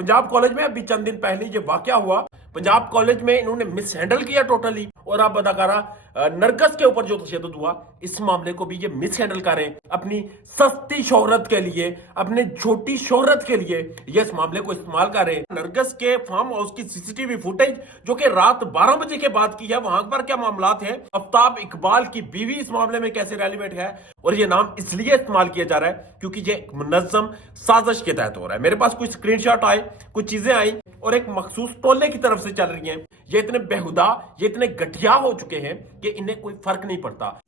Punjab college में अभी चंद दिन पहले ये वाकया हुआ। पंजाब कॉलेज में इन्होंने मिस हैंडल किया टोटली, और अब अदाकारा नरगस के ऊपर जो तशद्दुद हुआ, इस मामले को भी ये मिस हैंडल कर रहे हैं अपनी सस्ती शोहरत के लिए, अपने छोटी शोहरत के लिए ये इस मामले को इस्तेमाल कर रहे हैं। नरगस के फार्म हाउस की सीसीटीवी फुटेज जो कि रात 12 बजे के बाद की है, वहां पर क्या मामलात है, आफ्ताब इकबाल की बीवी इस मामले में कैसे रेलिवेंट है, और ये नाम इसलिए इस्तेमाल किया जा रहा है क्योंकि ये एक मुनज्जम साजिश के तहत हो रहा है। मेरे पास कुछ स्क्रीनशॉट आए, कुछ चीजें आई और एक मखसूस टोले की तरफ से चल रही हैं। ये इतने बेहुदा, ये इतने घटिया हो चुके हैं कि इन्हें कोई फर्क नहीं पड़ता।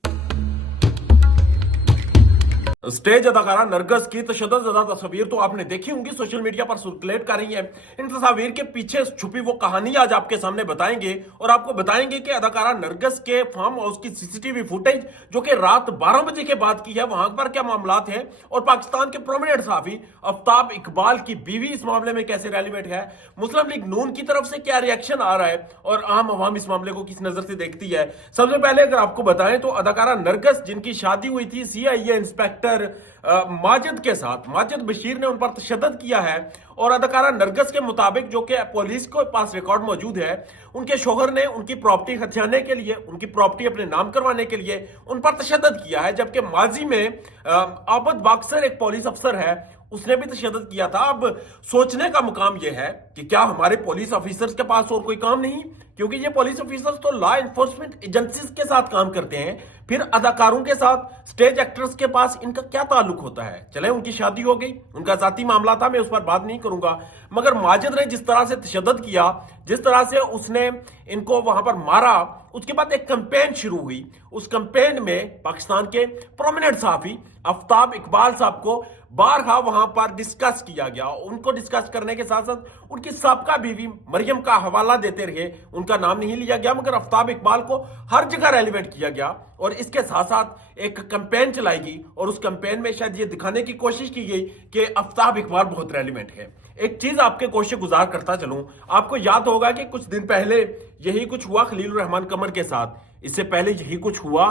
स्टेज अदाकारा नरगस की तशद्दुद तस्वीर तो आपने देखी होंगी, सोशल मीडिया पर सर्कुलेट कर रही है। इन तस्वीर के पीछे छुपी वो कहानी आज आपके सामने बताएंगे, और आपको बताएंगे कि अदाकारा नरगस के फार्म हाउस की सीसीटीवी फुटेज जो कि रात 12 बजे के बाद की है, वहां पर क्या मामलात हैं, और पाकिस्तान के प्रोमिनेंट सहाफी आफ्ताब इकबाल की बीवी इस मामले में कैसे रेलिवेंट है, मुस्लिम लीग नून की तरफ से क्या रिएक्शन आ रहा है, और आम आवाम इस मामले को किस नजर से देखती है। सबसे पहले अगर आपको बताएं तो अदाकारा नरगस, जिनकी शादी हुई थी CIA इंस्पेक्टर माजिद के साथ, माजिद बशीर ने उन पर तशद्दुद किया है, और अदाकारा नरगस के मुताबिक जो कि पुलिस के पास रिकॉर्ड मौजूद है, उनके शोहर ने उनकी प्रॉपर्टी हथियाने के लिए, उनकी प्रॉपर्टी अपने नाम करवाने के लिए उन पर तशद्दुद किया है। जबकि माजी में आबद बाक्सर एक पुलिस अफसर है, उसने भी तशद्दुद किया था। अब सोचने का मुकाम यह है कि क्या हमारे पुलिस ऑफिसर्स के पास और कोई काम नहीं, क्योंकि ये पुलिस ऑफिसर्स तो लॉ एनफोर्समेंट एजेंसीज के साथ काम करते हैं, फिर अदाकारों के साथ, स्टेज एक्टर्स के पास इनका क्या ताल्लुक होता है। चले उनकी शादी हो गई, उनका जाती मामला था, मैं उस पर बात नहीं करूंगा, मगर माजिद ने जिस तरह से तशद्दुद किया, जिस तरह से उसने इनको वहां पर मारा, उसके बाद एक कैंपेन शुरू हुई। उस कैंपेन में पाकिस्तान के प्रोमिनेंट सहाफी आफ्ताब इकबाल साहब को बारहा वहां पर डिस्कस किया गया। उनको डिस्कस करने के साथ साथ उनकी साबका बीवी मरियम का हवाला देते रहे, उनका नाम नहीं लिया गया, मगर आफ्ताब इकबाल को हर जगह रेलिवेंट किया गया। और इसके साथ साथ एक कैंपेन चलाई गई, और उस कैंपेन में शायद ये दिखाने की कोशिश की गई कि आफ्ताब इकबाल बहुत रेलिवेंट है। एक चीज आपके कोशिश गुजार करता चलूं, आपको याद होगा कि कुछ दिन पहले यही कुछ हुआ खलील रहमान कमर के साथ, इससे पहले यही कुछ हुआ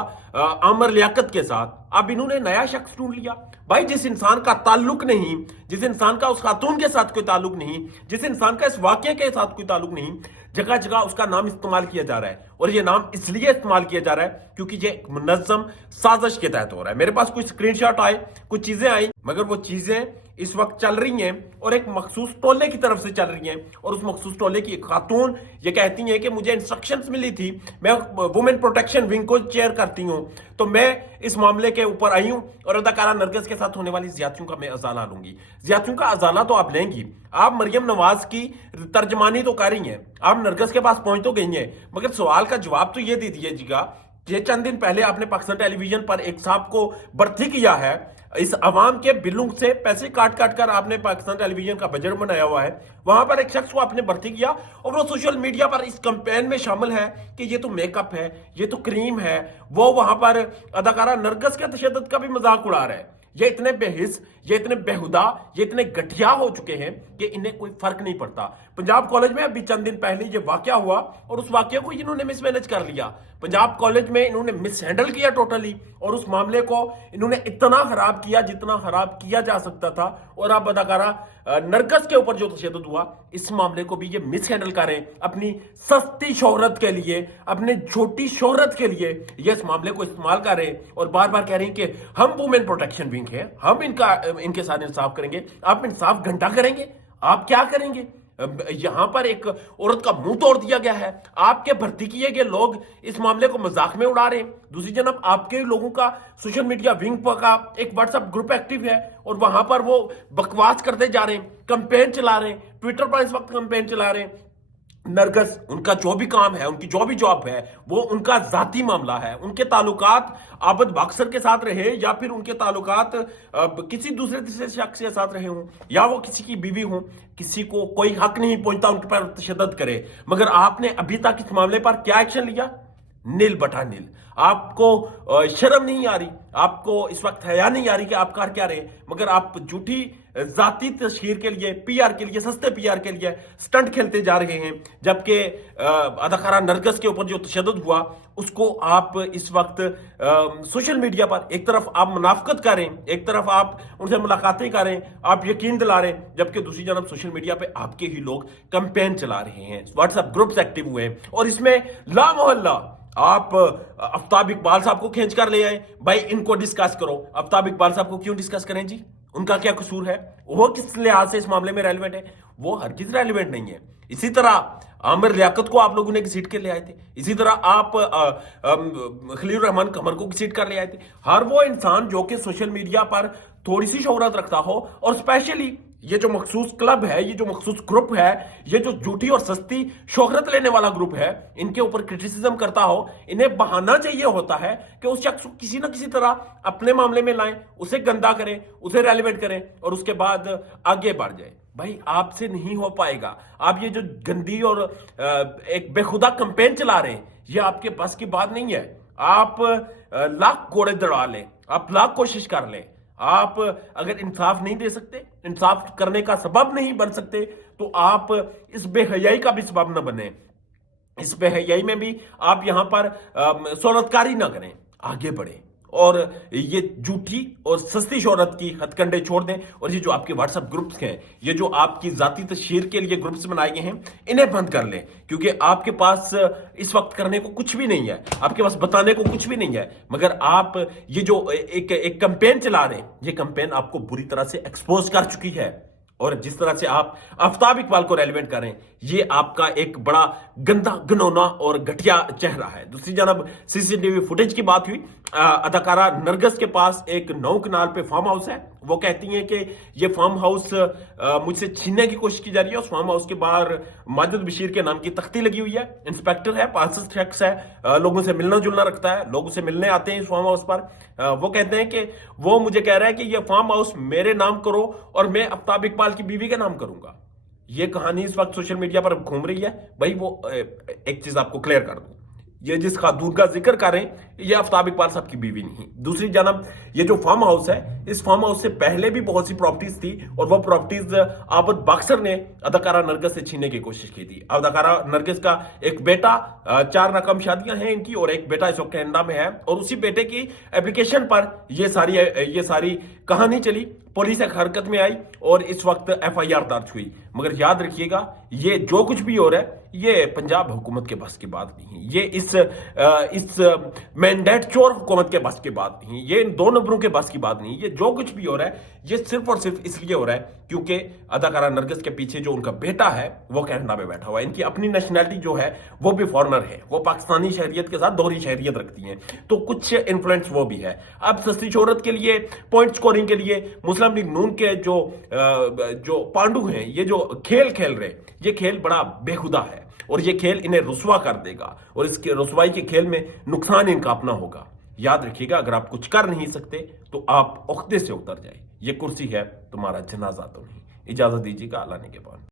आमर लियाकत के साथ। अब इन्होंने नया शख्स ढूंढ लिया। भाई, जिस इंसान का ताल्लुक नहीं, जिस इंसान का उस खातून के साथ कोई ताल्लुक नहीं, जिस इंसान का इस वाकये के साथ कोई ताल्लुक नहीं, जगह जगह उसका नाम इस्तेमाल किया जा रहा है। और ये नाम इसलिए इस्तेमाल किया जा रहा है क्योंकि ये एक मुनज्जम साजिश के तहत हो रहा है। मेरे पास कुछ स्क्रीनशॉट आए, कुछ चीजें आई, मगर वो चीजें इस वक्त चल रही हैं और एक मखसूस टोले की तरफ से चल रही हैं। और उस मखसूस टोले की एक खातून ये कहती हैं कि मुझे इंस्ट्रक्शंस मिली थी, मैं वुमेन प्रोटेक्शन विंग को चेयर करती हूं, तो मैं इस मामले के ऊपर आई हूं और अदाकारा नरगस के साथ होने वाली ज्यादतियों का मैं अजाला लूंगी। ज्यादतियों का अजाला तो आप लेंगी, आप मरियम नवाज की तर्जमानी तो कर रही हैं, आप नरगस के पास पहुंच तो गई हैं, मगर सवाल का जवाब तो ये दे दीजिएगा। ये चंद दिन पहले आपने पाकिस्तान टेलीविजन पर एक साहब को भर्ती किया है, इस अवाम के बिलों से पैसे काट काट कर आपने पाकिस्तान टेलीविजन का बजट बनाया हुआ है, वहां पर एक शख्स को आपने भर्ती किया, और वो सोशल मीडिया पर इस कैंपेन में शामिल है कि ये तो मेकअप है, ये तो क्रीम है। वो वहां पर अदाकारा नरगस के तशद्दुद का भी मजाक उड़ा रहा है। ये इतने बेहिस, ये इतने बेहुदा, ये इतने घटिया हो चुके हैं कि इन्हें कोई फर्क नहीं पड़ता। पंजाब कॉलेज में अभी चंद दिन पहले ये वाकया हुआ, और उस वाकये को इन्होंने मिसमैनेज कर लिया। पंजाब कॉलेज में इन्होंने मिस हैंडल किया टोटली, और उस मामले को इन्होंने इतना खराब किया जितना खराब किया जा सकता था। और अब अदाकारा नरगस के ऊपर जो तशद्दुद हुआ, इस मामले को भी ये मिस हैंडल कर रहे हैं अपनी सस्ती शोहरत के लिए, अपने छोटी शोहरत के लिए ये इस मामले को इस्तेमाल कर रहे हैं, और बार बार कह रहे हैं कि हम वुमेन प्रोटेक्शन विंग है, हम इनके साथ इंसाफ करेंगे। आप इंसाफ घंटा करेंगे? आप क्या करेंगे? यहां पर एक औरत का मुंह तोड़ दिया गया है, आपके भर्ती किए गए लोग इस मामले को मजाक में उड़ा रहे हैं। दूसरी जनाब, आपके लोगों का सोशल मीडिया विंग का एक व्हाट्सएप ग्रुप एक्टिव है, और वहां पर वो बकवास करते जा रहे हैं, कैंपेन चला रहे हैं, ट्विटर पर इस वक्त कैंपेन चला रहे हैं। नरगस, उनका जो भी काम है, उनकी जो भी जॉब है, वो उनका जाती मामला है। उनके ताल्लुकात आबद बाक्सर के साथ रहे, या फिर उनके ताल्लुकात किसी दूसरे तीसरे शख्स के साथ रहे हों, या वो किसी की बीवी हों, किसी को कोई हक नहीं पहुंचता उनके पर तशद्दुद करे। मगर आपने अभी तक इस मामले पर क्या एक्शन लिया? नील बटा नील। आपको शर्म नहीं आ रही, आपको इस वक्त हया नहीं आ रही कि आप कर क्या रहे, मगर आप झूठी जाती तशहीर के लिए, पीआर के लिए, सस्ते पीआर के लिए स्टंट खेलते जा रहे हैं। जबकि अदाकारा नरगिस के ऊपर जो तशद्दुद हुआ उसको आप इस वक्त सोशल मीडिया पर एक तरफ आप मुनाफकत करें, एक तरफ आप उनसे मुलाकातें करें, आप यकीन दिला रहे हैं, जबकि दूसरी जानब सोशल मीडिया पे आपके ही लोग कैंपेन चला रहे हैं, व्हाट्सएप ग्रुप्स एक्टिव हुए हैं और इसमें ला मोहल्ला आप आफ्ताब इकबाल साहब को खींच कर ले आए। भाई इनको डिस्कस करो। आफ्ताब इकबाल साहब को क्यों डिस्कस करें जी? उनका क्या कसूर है? वो किस लिहाज से इस मामले में रेलिवेंट है? वो हरगिज रेलिवेंट नहीं है। इसी तरह आमिर लियाकत को आप लोगों ने घसीट के ले आए थे। इसी तरह आप खलील रहमान कमर को घसीट कर ले आए थे। हर वो इंसान जो कि सोशल मीडिया पर थोड़ी सी शोहरत रखता हो और स्पेशली ये जो मखसूस क्लब है, ये जो मखसूस ग्रुप है, ये जो झूठी और सस्ती शोहरत लेने वाला ग्रुप है, इनके ऊपर क्रिटिसिज्म करता हो, इन्हें बहाना चाहिए होता है कि उस शख्स को किसी ना किसी तरह अपने मामले में लाएं, उसे गंदा करें, उसे रेलिवेंट करें और उसके बाद आगे बढ़ जाए। भाई आपसे नहीं हो पाएगा। आप ये जो गंदी और एक बेखुदा कैंपेन चला रहे हैं, ये आपके बस की बात नहीं है। आप लाख कोड़े दड़ा लें, आप लाख कोशिश कर लें, आप अगर इंसाफ नहीं दे सकते, इंसाफ करने का सबब नहीं बन सकते, तो आप इस बेहयाई का भी सबब न बने। इस बेहयाई में भी आप यहां पर शोहरतकारी ना करें, आगे बढ़े और ये झूठी और सस्ती शोहरत की हथकंडे छोड़ दें। और ये जो आपके व्हाट्सएप ग्रुप्स हैं, ये जो आपकी जाती तशहीर के लिए ग्रुप्स बनाए गए हैं, इन्हें बंद कर लें, क्योंकि आपके पास इस वक्त करने को कुछ भी नहीं है, आपके पास बताने को कुछ भी नहीं है। मगर आप ये जो एक कैंपेन चला रहे हैं, ये कैंपेन आपको बुरी तरह से एक्सपोज कर चुकी है। और जिस तरह से आप आफ्ताब इकबाल को रेलिवेंट करें, ये आपका एक बड़ा गंदा, घिनौना और घटिया चेहरा है। दूसरी जानब सीसीटीवी फुटेज की बात हुई। अदाकारा नरगिस के पास एक 9 कनाल पे फार्म हाउस है। वो कहती हैं कि ये फार्म हाउस मुझसे छीनने की कोशिश की जा रही है। उस फार्म हाउस के बाहर माजिद बशीर के नाम की तख्ती लगी हुई है। इंस्पेक्टर है, पास शख्स है, लोगों से मिलना जुलना रखता है, लोगों से मिलने आते हैं इस फार्म हाउस पर। वो कहते हैं कि वो मुझे कह रहा है कि ये फार्म हाउस मेरे नाम करो और मैं आफ्ताब इकबाल की बीवी के नाम करूंगा। ये कहानी इस वक्त सोशल मीडिया पर घूम रही है। भाई वो एक चीज आपको क्लियर कर दूं, ये जिस खातून का जिक्र करें, ये आफ्ताब इकबाल साहब की बीवी नहीं। दूसरी जानब ये जो फार्म हाउस है, इस फार्म हाउस से पहले भी बहुत सी प्रॉपर्टीज थी और वो प्रॉपर्टीज आबद बाक्सर ने अदाकारा नरगिस से छीनने की कोशिश की थी। अदाकारा नरगिस का एक बेटा, 4 नाकाम शादियां हैं इनकी और एक बेटा इस वक्त कनाडा में है और उसी बेटे की एप्लीकेशन पर ये सारी कहानी चली। पुलिस एक हरकत में आई और इस वक्त FIR दर्ज हुई। मगर याद रखिएगा, ये जो कुछ भी हो रहा है, ये पंजाब हुकूमत के बस की बात नहीं है। ये इस मैंडेट चोर हुकूमत के बस की बात नहीं है। ये इन 2 नंबरों के बस की बात नहीं है। ये जो कुछ भी हो रहा है, ये सिर्फ और सिर्फ इसलिए हो रहा है क्योंकि अदाकारा नरगिस के पीछे जो उनका बेटा है वो कनाडा में बैठा हुआ है। इनकी अपनी नेशनैलिटी जो है वो भी फॉरेनर है, वो पाकिस्तानी शहरियत के साथ दोहरी शहरियत रखती हैं, तो कुछ इन्फ्लुएंस वो भी है। अब सस्ती शोहरत के लिए, पॉइंट स्कोरिंग के लिए मुस्लिम लीग नून के जो पांडु हैं, ये जो खेल खेल रहे, ये खेल बड़ा बेहुदा है और ये खेल इन्हें रुस्वा कर देगा और इसके रुस्वाई के खेल में नुकसान इनका अपना होगा। याद रखिएगा, अगर आप कुछ कर नहीं सकते तो आप उख्दे से उतर जाए। ये कुर्सी है, तुम्हारा जनाजा तो नहीं। इजाजत दीजिएगा, अल्लाह ने के बाद।